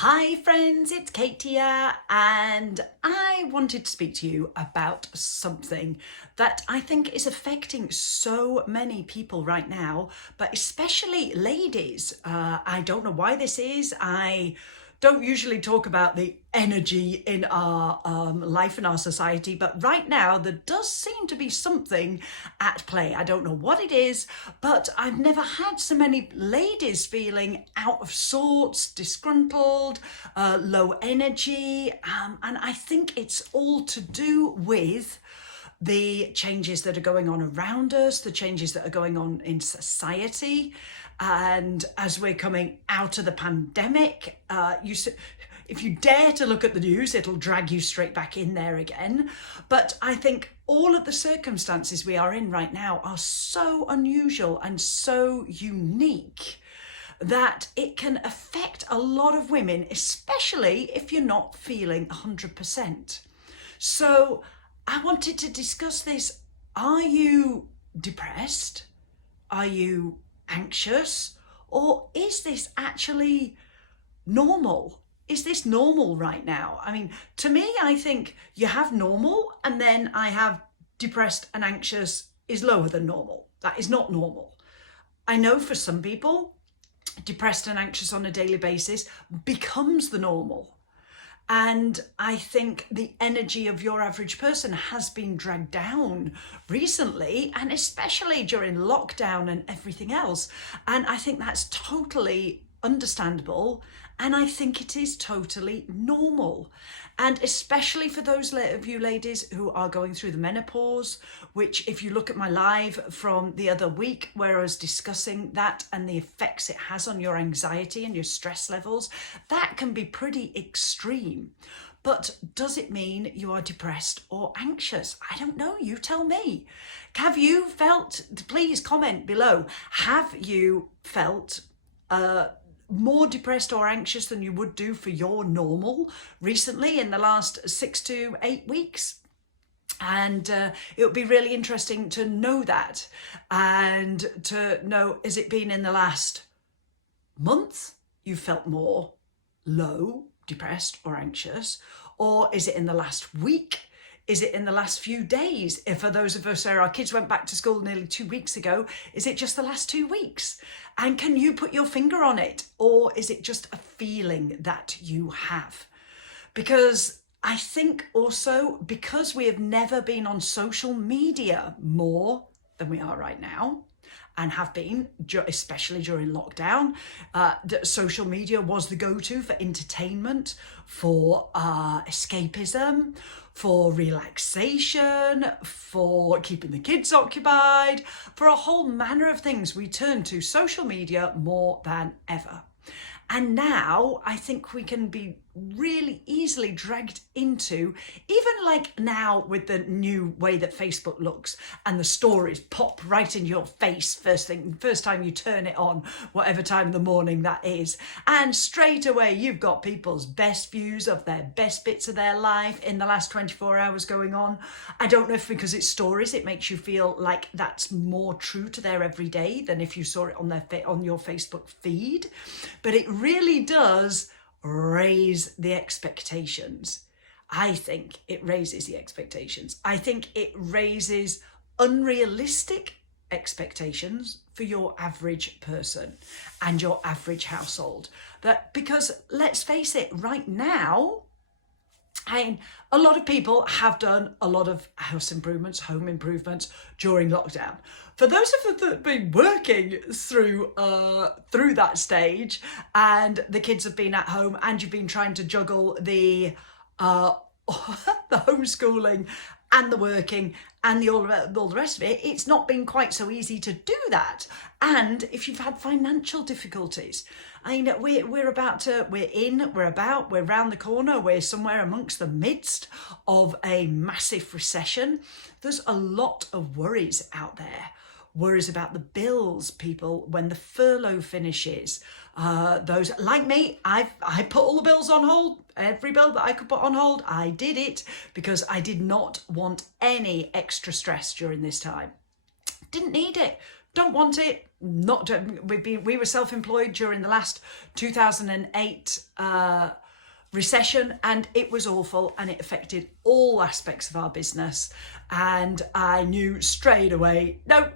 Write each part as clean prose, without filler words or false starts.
Hi friends, it's Kate here, and I wanted to speak to you about something that I think is affecting so many people right now, but especially ladies. I don't know why this is. I don't usually talk about the energy in our life in our society, but right now there does seem to be something at play. I don't know what it is, but I've never had so many ladies feeling out of sorts, disgruntled, low energy, and I think it's all to do with the changes that are going on around us, the changes that are going on in society. And as we're coming out of the pandemic, if you dare to look at the news, it'll drag you straight back in there again. But I think all of the circumstances we are in right now are so unusual and so unique that it can affect a lot of women, especially if you're not feeling 100%. So I wanted to discuss this. Are you depressed? Are you anxious? Or is this actually normal? Is this normal right now? I mean, to me, I think you have normal, and then I have depressed and anxious is lower than normal. That is not normal. I know for some people, depressed and anxious on a daily basis becomes the normal. And I think the energy of your average person has been dragged down recently, and especially during lockdown and everything else. And I think that's totally understandable. And I think it is totally normal. And especially for those of you ladies who are going through the menopause, which if you look at my live from the other week where I was discussing that and the effects it has on your anxiety and your stress levels, that can be pretty extreme. But does it mean you are depressed or anxious? I don't know, you tell me. Have you felt, please comment below, have you felt more depressed or anxious than you would do for your normal recently in the last 6 to 8 weeks? And it would be really interesting to know that, and to know, has it been in the last month you felt more low, depressed or anxious, or is it in the last week? Is it in the last few days? If for those of us where our kids went back to school nearly 2 weeks ago, is it just the last 2 weeks? And can you put your finger on it? Or is it just a feeling that you have? Because I think also, because we have never been on social media more than we are right now, and have been, especially during lockdown, social media was the go-to for entertainment, for escapism, for relaxation, for keeping the kids occupied, for a whole manner of things. We turn to social media more than ever. And now I think we can be really easily dragged into, even like now with the new way that Facebook looks and the stories pop right in your face first time you turn it on, whatever time of the morning that is. And straight away you've got people's best views of their best bits of their life in the last 24 hours going on. I don't know if because it's stories, it makes you feel like that's more true to their everyday than if you saw it on your Facebook feed. But it really does raise the expectations. I think it raises the expectations. I think it raises unrealistic expectations for your average person and your average household. Because let's face it, right now, a lot of people have done a lot of house improvements, home improvements during lockdown. For those of us that have been working through that stage, and the kids have been at home, and you've been trying to juggle the the homeschooling and the working and all the rest of it, it's not been quite so easy to do that. And if you've had financial difficulties, I know we're round the corner, we're somewhere amongst the midst of a massive recession. There's a lot of worries out there. Worries about the bills, people, when the furlough finishes. Those like me, I put all the bills on hold. Every bill that I could put on hold, I did it because I did not want any extra stress during this time. Didn't need it. Don't want it. not we were self-employed during the last 2008 recession, and it was awful, and it affected all aspects of our business. And I knew straight away, no,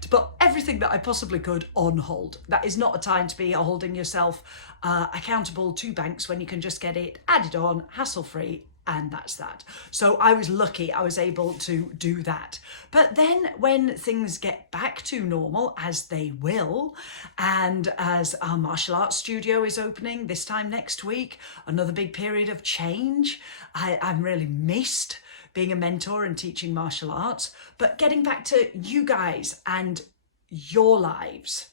to put everything that I possibly could on hold. That is not a time to be holding yourself accountable to banks when you can just get it added on, hassle-free, and that's that. So I was lucky I was able to do that. But then when things get back to normal, as they will, and as our martial arts studio is opening this time next week, another big period of change, I'm really missed being a mentor and teaching martial arts, but getting back to you guys and your lives.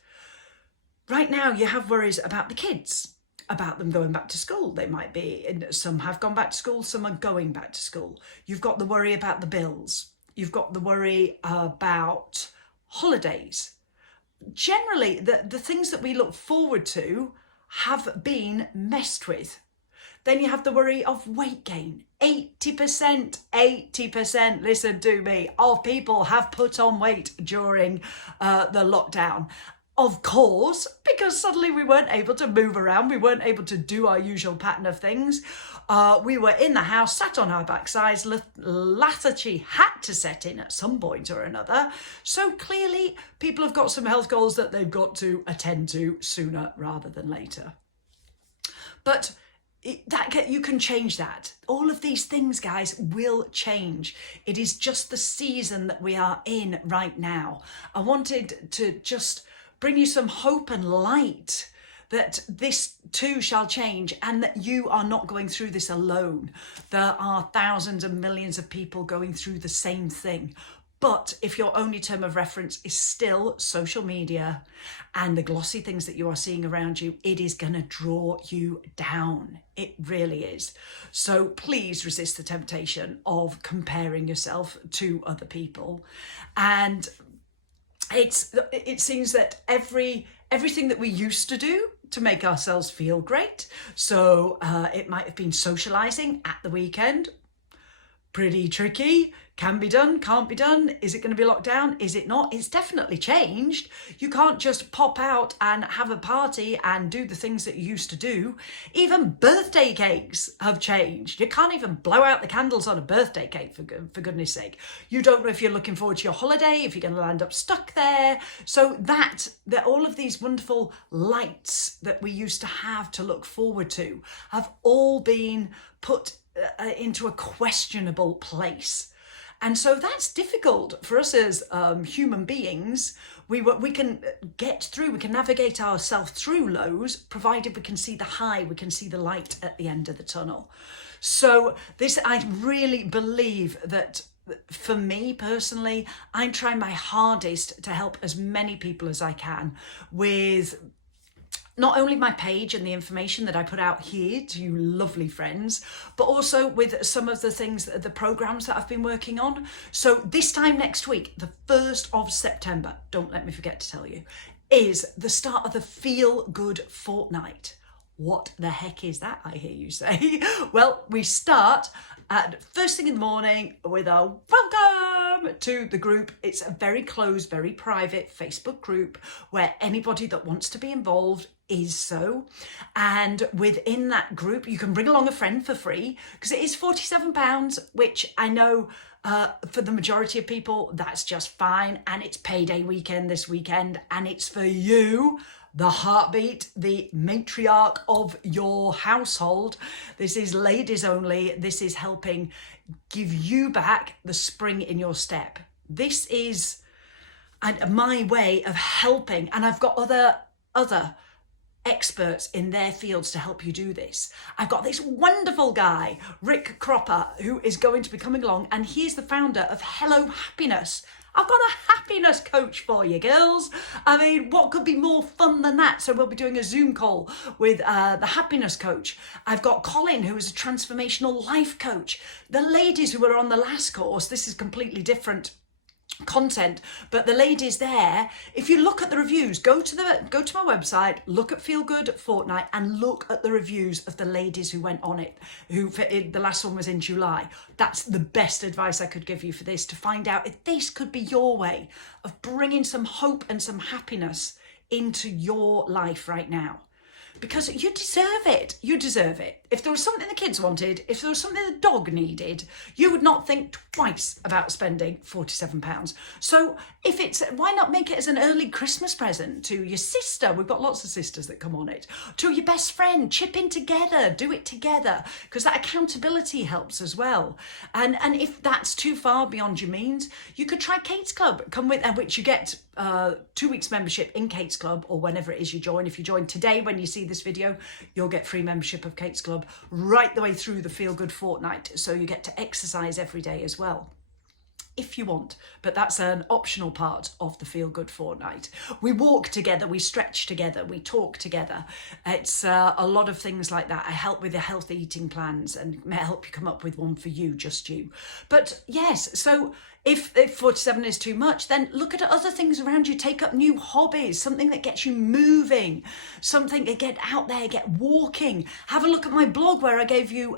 Right now you have worries about the kids, about them going back to school. They might be, some have gone back to school, some are going back to school. You've got the worry about the bills. You've got the worry about holidays. Generally, the things that we look forward to have been messed with. Then you have the worry of weight gain. 80%, listen to me, of people have put on weight during the lockdown. Of course, because suddenly we weren't able to move around, we weren't able to do our usual pattern of things. We were in the house, sat on our backsides, lethargy had to set in at some point or another. So clearly, people have got some health goals that they've got to attend to sooner rather than later. But you can change that. All of these things, guys, will change. It is just the season that we are in right now. I wanted to just bring you some hope and light that this too shall change, and that you are not going through this alone. There are thousands and millions of people going through the same thing. But if your only term of reference is still social media and the glossy things that you are seeing around you, it is going to draw you down. It really is. So please resist the temptation of comparing yourself to other people. And it seems that everything that we used to do to make ourselves feel great. So it might have been socializing at the weekend. Pretty tricky. Can be done, can't be done. Is it going to be locked down? Is it not? It's definitely changed. You can't just pop out and have a party and do the things that you used to do. Even birthday cakes have changed. You can't even blow out the candles on a birthday cake, for goodness sake. You don't know if you're looking forward to your holiday, if you're going to land up stuck there. So that all of these wonderful lights that we used to have to look forward to have all been put into a questionable place. And so that's difficult for us as human beings. We can get through, we can navigate ourselves through lows, provided we can see the high, we can see the light at the end of the tunnel. So I really believe that for me personally, I'm trying my hardest to help as many people as I can with not only my page and the information that I put out here to you lovely friends, but also with some of the things, the programs that I've been working on. So this time next week, the 1st of September, don't let me forget to tell you, is the start of the Feel Good Fortnight. What the heck is that, I hear you say? Well, we start at first thing in the morning with a welcome to the group. It's a very closed, very private Facebook group where anybody that wants to be involved is so. And within that group, you can bring along a friend for free, because it is £47, which I know for the majority of people, that's just fine. And it's payday weekend this weekend, and it's for you, the heartbeat, the matriarch of your household. This is ladies only. This is helping give you back the spring in your step. This is my way of helping, and I've got other experts in their fields to help you do this. I've got this wonderful guy, Rick Cropper, who is going to be coming along, and he's the founder of Hello Happiness. I've got a happiness coach for you, girls. I mean, what could be more fun than that? So we'll be doing a Zoom call with the happiness coach. I've got Colin, who is a transformational life coach. The ladies who were on the last course, this is completely different content, but the ladies there, if you look at the reviews, go to my website, look at Feel Good Fortnight, and look at the reviews of the ladies who went on it, the last one was in July. That's the best advice I could give you for this, to find out if this could be your way of bringing some hope and some happiness into your life right now. Because you deserve it. You deserve it. If there was something the kids wanted, if there was something the dog needed, you would not think twice about spending £47. So why not make it as an early Christmas present to your sister? We've got lots of sisters that come on it. To your best friend, chip in together, do it together, because that accountability helps as well. And if that's too far beyond your means, you could try Kate's Club, which you get 2 weeks membership in Kate's Club, or whenever it is you join. If you join today when you see this video, you'll get free membership of Kate's Club right the way through the Feel Good Fortnight, so you get to exercise every day as well, if you want, but that's an optional part of the Feel Good Fortnight. We walk together, we stretch together, we talk together. It's a lot of things like that. I help with the health eating plans and help you come up with one for you, just you. But yes, so if 47 is too much, then look at other things around you. Take up new hobbies, something that gets you moving, something to get out there, get walking. Have a look at my blog where I gave you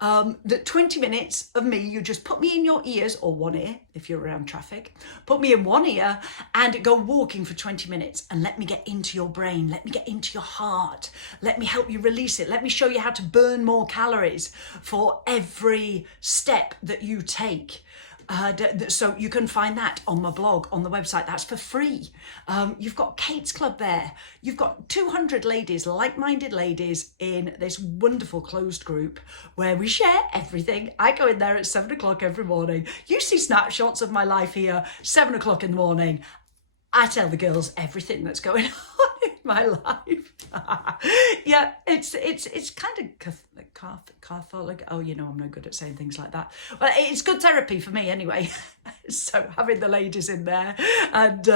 the 20 minutes of me. You just put me in your ears, or one ear if you're around traffic, put me in one ear and go walking for 20 minutes and let me get into your brain, let me get into your heart, let me help you release it, let me show you how to burn more calories for every step that you take. So you can find that on my blog, on the website. That's for free. You've got Kate's Club there. You've got 200 ladies, like-minded ladies, in this wonderful closed group where we share everything. I go in there at 7 o'clock every morning. You see snapshots of my life here, 7 o'clock in the morning. I tell the girls everything that's going on in my life. Yeah, it's kind of Catholic. Oh, I'm no good at saying things like that. Well, it's good therapy for me anyway. So having the ladies in there and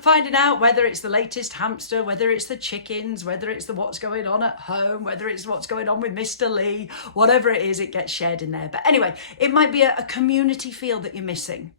finding out whether it's the latest hamster, whether it's the chickens, whether it's the what's going on at home, whether it's what's going on with Mr. Lee, whatever it is, it gets shared in there. But anyway, it might be a community feel that you're missing.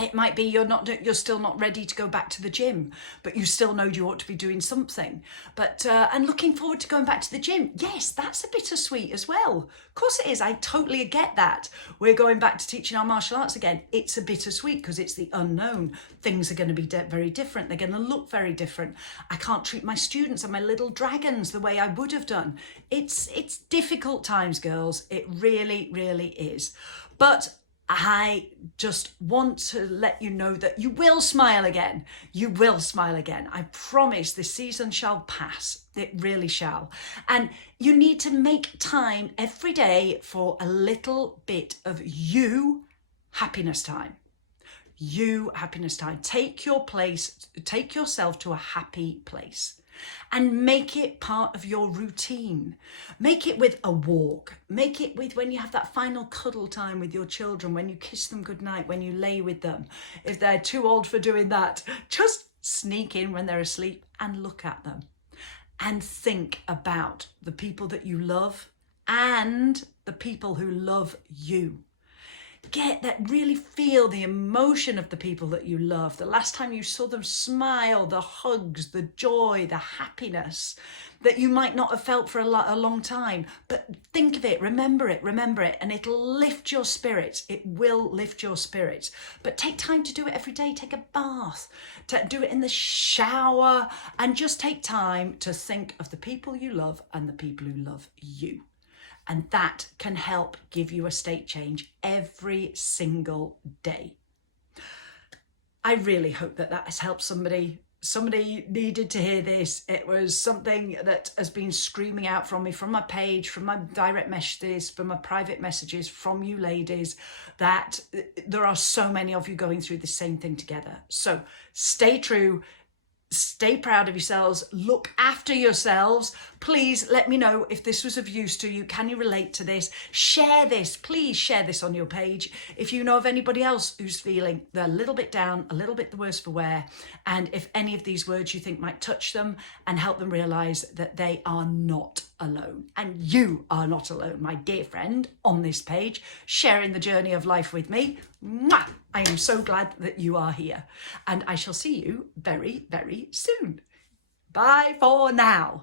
It might be you're still not ready to go back to the gym, but you still know you ought to be doing something. But and looking forward to going back to the gym. Yes, that's a bittersweet as well. Of course it is. I totally get that. We're going back to teaching our martial arts again. It's a bittersweet because it's the unknown. Things are going to be very different. They're going to look very different. I can't treat my students and my little dragons the way I would have done. It's difficult times, girls. It really, really is. But I just want to let you know that you will smile again. You will smile again. I promise this season shall pass. It really shall. And you need to make time every day for a little bit of you happiness time. You happiness time. Take yourself to a happy place. And make it part of your routine. Make it with a walk. Make it with when you have that final cuddle time with your children, when you kiss them goodnight, when you lay with them. If they're too old for doing that, just sneak in when they're asleep and look at them. And think about the people that you love and the people who love you. Get that, really feel the emotion of the people that you love. The last time you saw them smile, the hugs, the joy, the happiness that you might not have felt for a long time. But think of it, remember it, and it'll lift your spirits. It will lift your spirits. But take time to do it every day. Take a bath, do it in the shower, and just take time to think of the people you love and the people who love you. And that can help give you a state change every single day. I really hope that has helped somebody. Somebody needed to hear this. It was something that has been screaming out from me, from my page, from my direct messages, from my private messages, from you ladies, that there are so many of you going through the same thing together. So stay true. Stay proud of yourselves, look after yourselves, Please let me know if this was of use to you. Can you relate to this? Share this. Please share this on your page. If you know of anybody else who's feeling they're a little bit down, a little bit the worse for wear, and if any of these words you think might touch them and help them realise that they are not alone. And you are not alone, my dear friend, on this page, sharing the journey of life with me. Mwah! I am so glad that you are here. And I shall see you very, very soon. Bye for now.